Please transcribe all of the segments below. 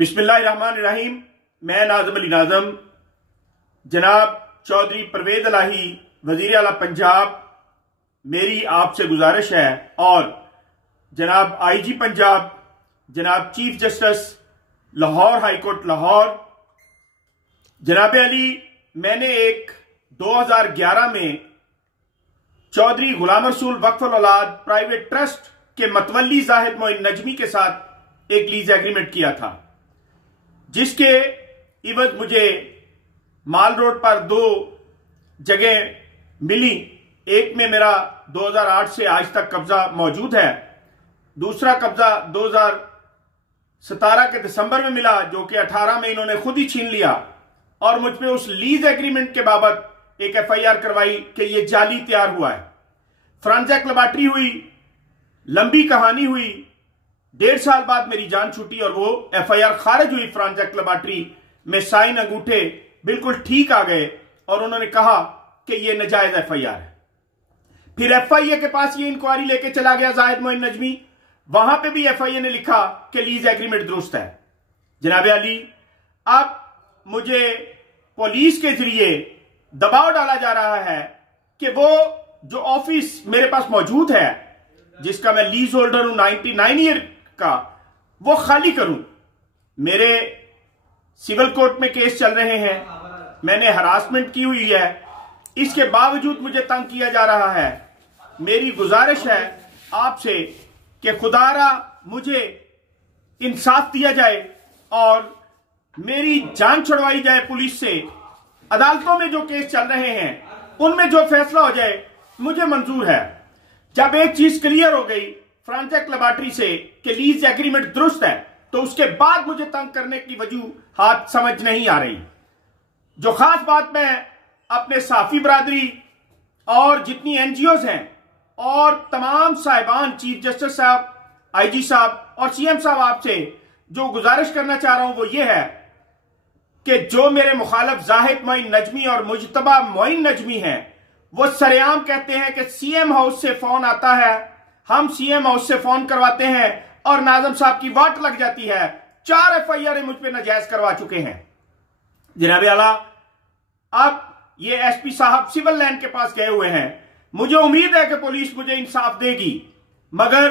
बिस्मिल्लाहिर्रहमानिर्रहीम। मैं नाज़म अली नाज़म, जनाब चौधरी परवेज इलाही वजीर आला पंजाब, मेरी आपसे गुजारिश है, और जनाब आईजी पंजाब, जनाब chief justice Lahore high court Lahore, जनाब अली, मैंने एक 2011 में चौधरी गुलाम रसूल वक्फ औलाद प्राइवेट ट्रस्ट के मतवली जाहिद मोइन नजमी के साथ एक लीज एग्रीमेंट किया था, जिसके इवज मुझे माल रोड पर 2 जगह मिली। एक में मेरा 2008 से आज तक कब्जा मौजूद है, दूसरा कब्जा 2017 के दिसंबर में मिला, जो कि 18 में इन्होंने खुद ही छीन लिया, और मुझ पे उस लीज एग्रीमेंट के बाबत एक FIR करवाई कि यह जाली तैयार हुआ है। फ्रांजेक लेबॉरेटरी हुई, लंबी कहानी हुई, 1.5 साल बाद मेरी जान छूटी और वो FIR खारिज हुई। फ्रांजेक लेबॉरेटरी में साइन अंगूठे बिल्कुल ठीक आ गए और उन्होंने कहा कि ये नाजायज FIR है। फिर FIA के पास ये इंक्वायरी लेके चला गया जाहिद मोइन नजमी, वहां पे भी FIA ने लिखा कि लीज एग्रीमेंट दुरुस्त है। जनाब अली, अब मुझे पुलिस के जरिए दबाव डाला जा रहा है कि वो जो ऑफिस मेरे पास मौजूद है, जिसका मैं लीज होल्डर हूं 99 ईयर का, वो खाली करूं। मेरे सिविल कोर्ट में केस चल रहे हैं, मैंने हरासमेंट की हुई है, इसके बावजूद मुझे तंग किया जा रहा है। मेरी गुजारिश है आपसे कि खुदारा मुझे इंसाफ दिया जाए और मेरी जान छुड़वाई जाए पुलिस से। अदालतों में जो केस चल रहे हैं उनमें जो फैसला हो जाए मुझे मंजूर है। जब एक चीज क्लियर हो गई फ्रांजेक लेबॉरेटरी से कि लीज एग्रीमेंट दुरुस्त है, तो उसके बाद मुझे तंग करने की वजूहात समझ नहीं आ रही। जो खास बात मैं अपने साफी बरादरी और जितनी NGOs हैं और तमाम साहिबान, चीफ जस्टिस साहब, IG साहब और CM साहब, आपसे जो गुजारिश करना चाह रहा हूं वो ये है कि जो मेरे मुखालिफ जाहिद मोइन नजमी और मुजतबा मोइन नजमी हैं, वो सरेआम कहते हैं कि CM हाउस से फोन आता है, हम CM हाउस से फोन करवाते हैं और नाज़म साहब की वाट लग जाती है। 4 FIR मुझ पे नाजायज करवा चुके हैं। जनाब आला, अब ये SP साहब सिविल लाइन के पास गए हुए हैं। मुझे उम्मीद है कि पुलिस मुझे इंसाफ देगी, मगर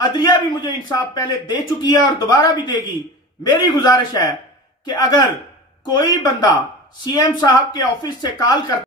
अदलिया भी मुझे इंसाफ पहले दे चुकी है और दोबारा भी देगी। मेरी गुजारिश है कि अगर कोई बंदा CM साहब के ऑफिस से कॉल करता